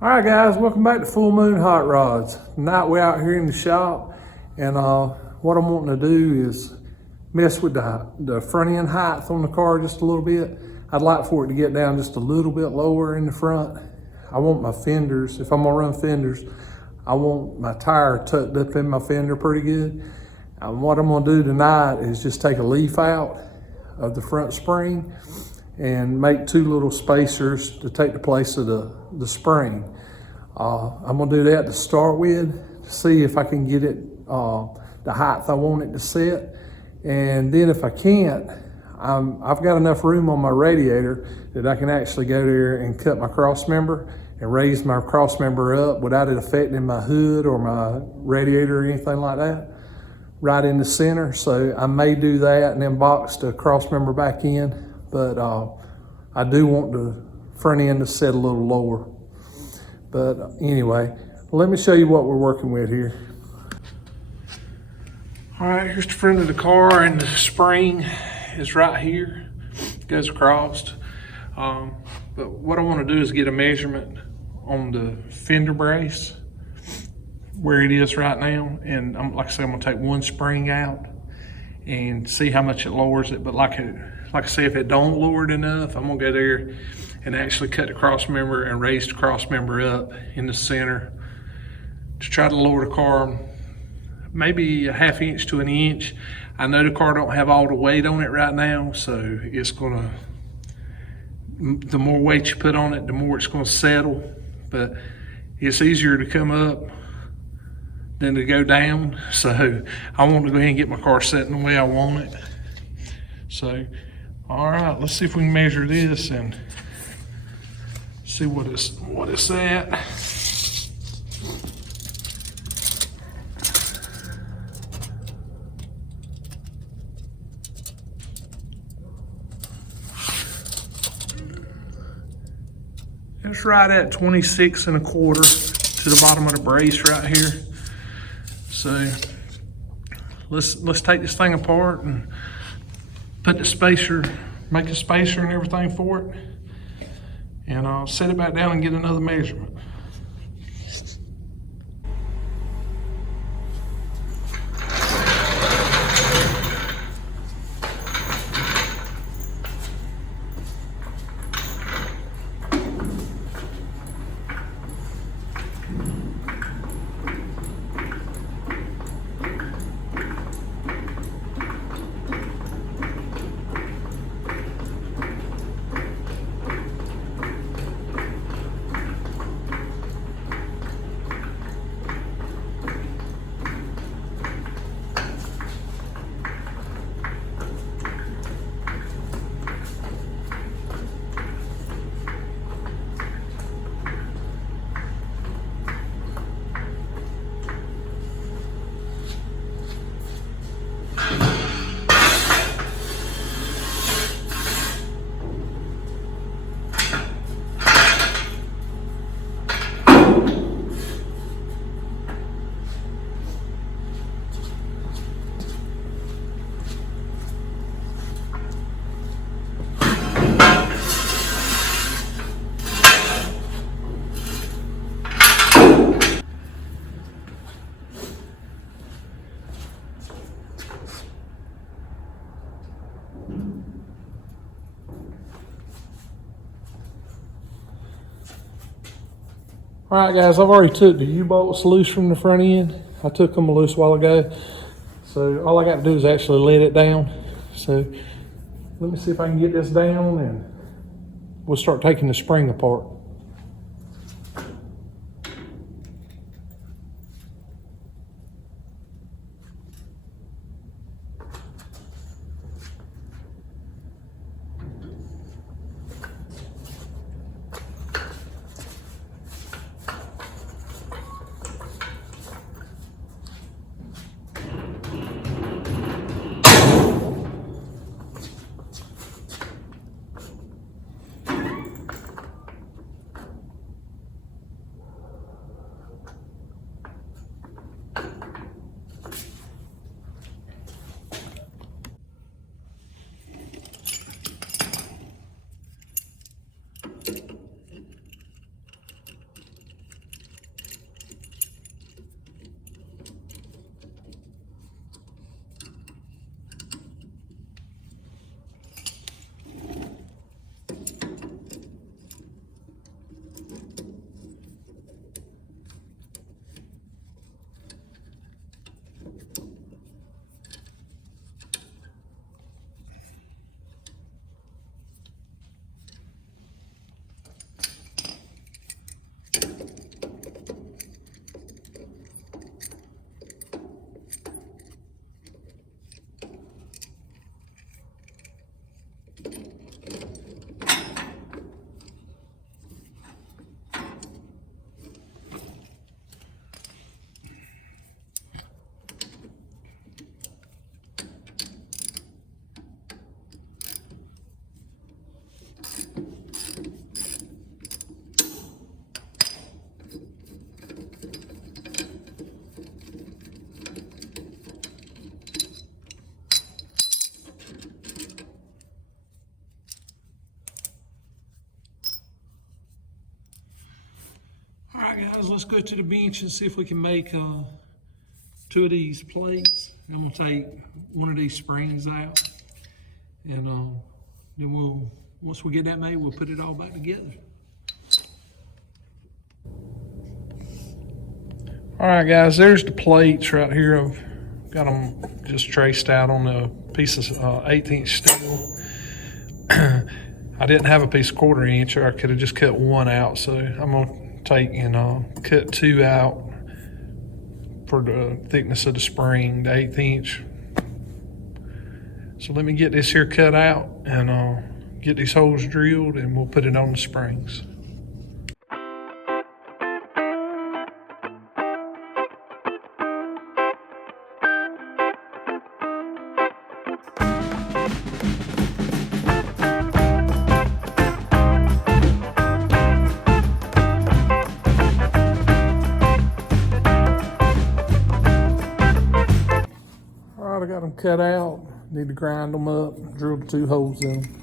All right, guys, welcome back to Full Moon Hot Rods. Tonight we're out here in the shop, and what I'm wanting to do is mess with the front end height on the car just a little bit. I'd like for it to get down just a little bit lower in the front. I want my fenders, if I'm gonna run fenders, I want my tire tucked up in my fender pretty good. And what I'm gonna do tonight is just take a leaf out of the front spring and make two little spacers to take the place of the spring. I'm gonna do that to start with, to see if I can get it the height I want it to set. And then if I can't, I've got enough room on my radiator that I can actually go there and cut my cross member and raise my cross member up without it affecting my hood or my radiator or anything like that, right in the center. So I may do that and then box the cross member back in. But I do want the front end to set a little lower. But anyway, let me show you what we're working with here. All right, here's the front of the car, and the spring is right here. It goes across. But what I want to do is get a measurement on the fender brace, where it is right now. And like I said, I'm gonna take one spring out and see how much it lowers it. But like I say, if it don't lower it enough, I'm gonna go there and actually cut the cross member and raise the cross member up in the center to try to lower the car maybe a ½ inch to an inch. I know the car don't have all the weight on it right now, so it's gonna, the more weight you put on it, the more it's gonna settle. But it's easier to come up than to go down. So I want to go ahead and get my car set in the way I want it. So, all right, let's see if we can measure this and see what it's at. It's right at 26 1/4 to the bottom of the brace right here. So let's take this thing apart and put the spacer, make a spacer and everything for it, and I'll set it back down and get another measurement. All right, guys, I've already took the U-bolts loose from the front end. I took them loose a while ago. So all I got to do is actually let it down. So let me see if I can get this down and we'll start taking the spring apart. right, guys, let's go to the bench and see if we can make 2 of these plates. I'm gonna take one of these springs out, and then once we get that made, we'll put it all back together. All right, guys, there's the plates right here. I've got them just traced out on a piece of 1/8" steel. I didn't have a piece of 1/4 inch, or I could have just cut one out. So I'm gonna take and cut 2 out for the thickness of the spring, the 1/8 inch. So let me get this here cut out and get these holes drilled, and we'll put it on the springs. I got them cut out. Need to grind them up, drill the 2 holes in them.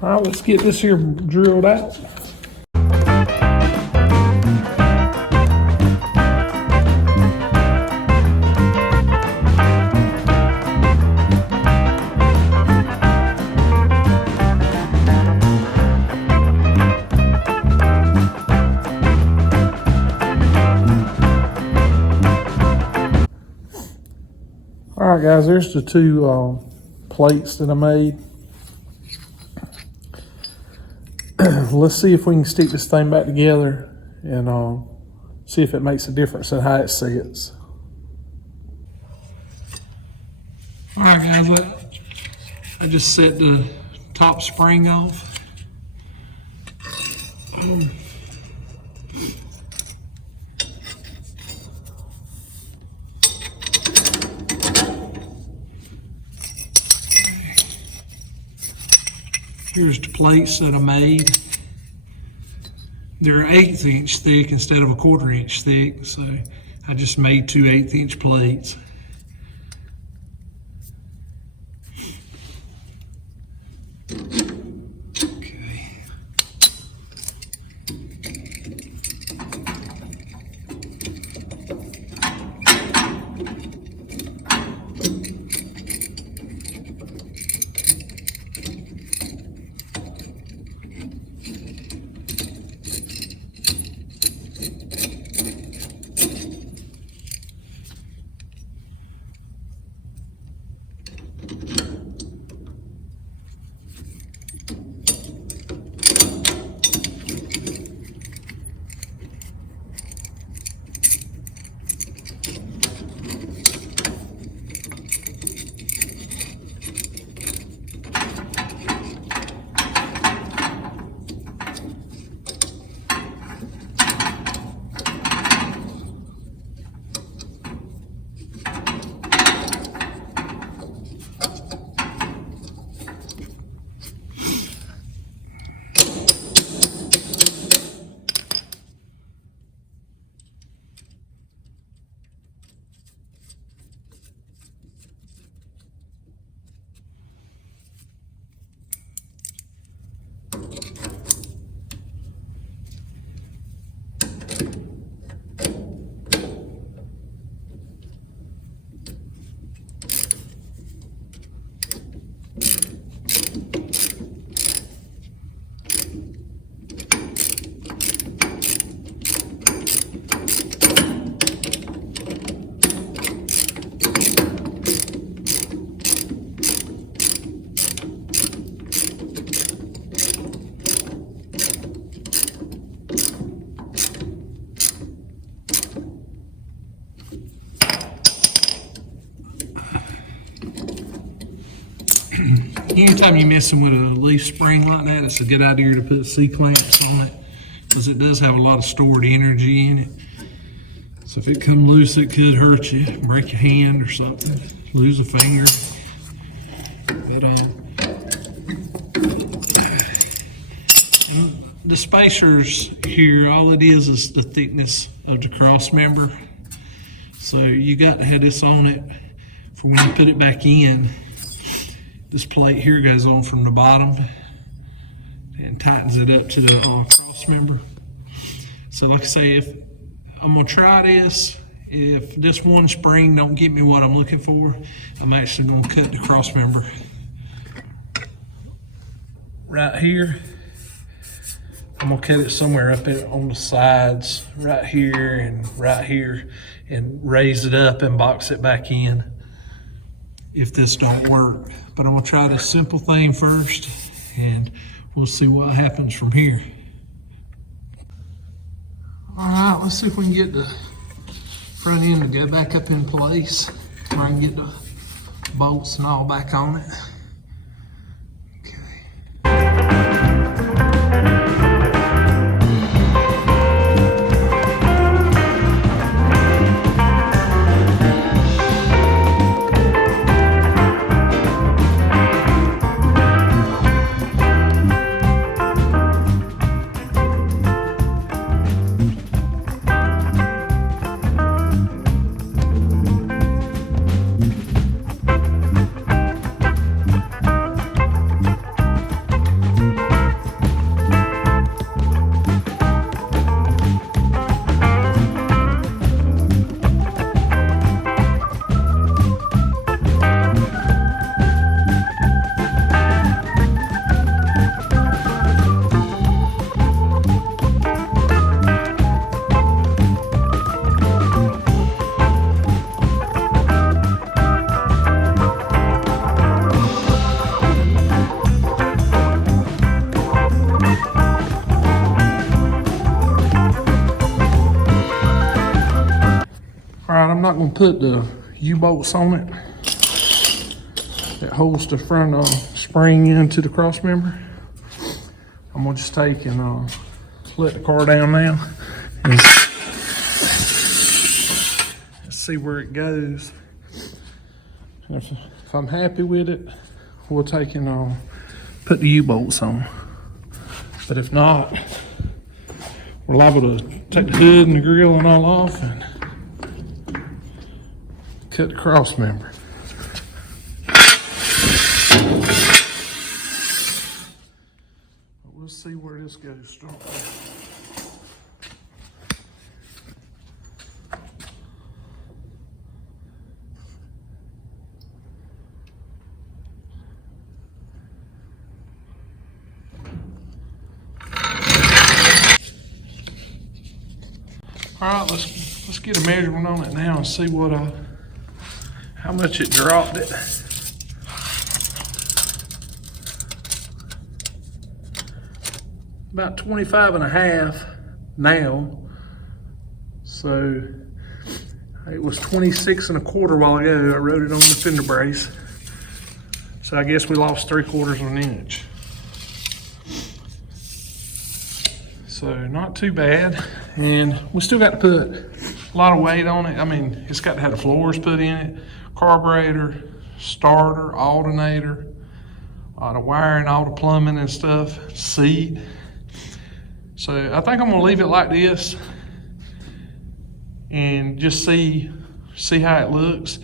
All right, let's get this here drilled out. All right, guys, there's the 2 plates that I made. Let's see if we can stick this thing back together and see if it makes a difference in how it sits. All right, guys, I just set the top spring off. Here's the plates that I made. They're 1/8 inch thick instead of a 1/4 inch thick, so I just made 2 1/8 inch plates. Okay. anytime you're messing with a leaf spring like that, it's a good idea to put C-clamps on it, because it does have a lot of stored energy in it. So if it comes loose, it could hurt you, break your hand or something, lose a finger. But the spacers here, all it is the thickness of the cross member. So you got to have this on it for when you put it back in. This plate here goes on from the bottom and tightens it up to the cross member. So like I say, if I'm gonna try this, if this one spring don't get me what I'm looking for, I'm actually gonna cut the cross member right here. I'm gonna cut it somewhere up on the sides, right here and raise it up and box it back in if this don't work. But I'm gonna try this simple thing first and we'll see what happens from here. All right, let's see if we can get the front end to go back up in place, where I can get the bolts and all back on it. I'm not going to put the U-bolts on it that holds the front spring into the cross member. I'm going to just take and let the car down now and see where it goes. And if I'm happy with it, we'll take and put the U-bolts on. But if not, we're liable to take the hood and the grill and all off and cut the cross member. But we'll see where this goes. Start with. All right, let's get a measurement on it now and see what how much it dropped it. About 25.5 now. So it was 26.25 while ago. I wrote it on the fender brace. So I guess we lost 3/4 of an inch. So not too bad. And we still got to put a lot of weight on it. I mean, it's got to have the floors put in it, carburetor, starter, alternator, the wiring, all the plumbing and stuff, seat. So I think I'm gonna leave it like this and just see how it looks.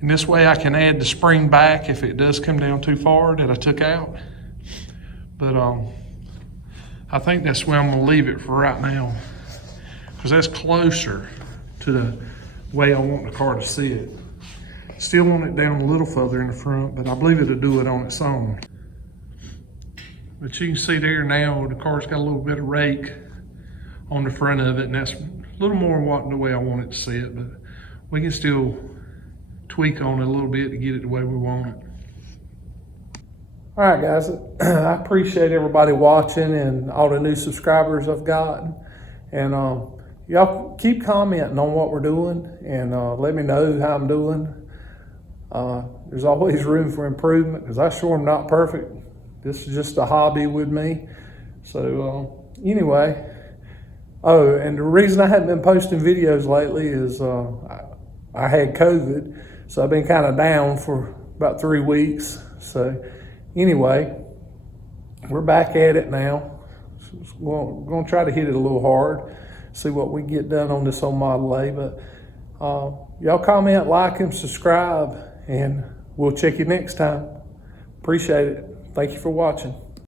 And this way I can add the spring back if it does come down too far that I took out. But I think that's where I'm gonna leave it for right now, because that's closer to the way I want the car to sit. Still want it down a little further in the front, but I believe it'll do it on its own. But you can see there now, the car's got a little bit of rake on the front of it, and that's a little more the way I want it to sit, but we can still tweak on it a little bit to get it the way we want it. All right, guys, I appreciate everybody watching and all the new subscribers I've gotten. And y'all keep commenting on what we're doing and let me know how I'm doing. there's always room for improvement because I sure am not perfect. This is just a hobby with me. So anyway, oh, and the reason I haven't been posting videos lately is I had COVID, so I've been kind of down for about 3 weeks. So anyway, we're back at it now. We're going to try to hit it a little hard, see what we get done on this old Model A. But y'all comment, like, and subscribe, and we'll check you next time. Appreciate it. Thank you for watching.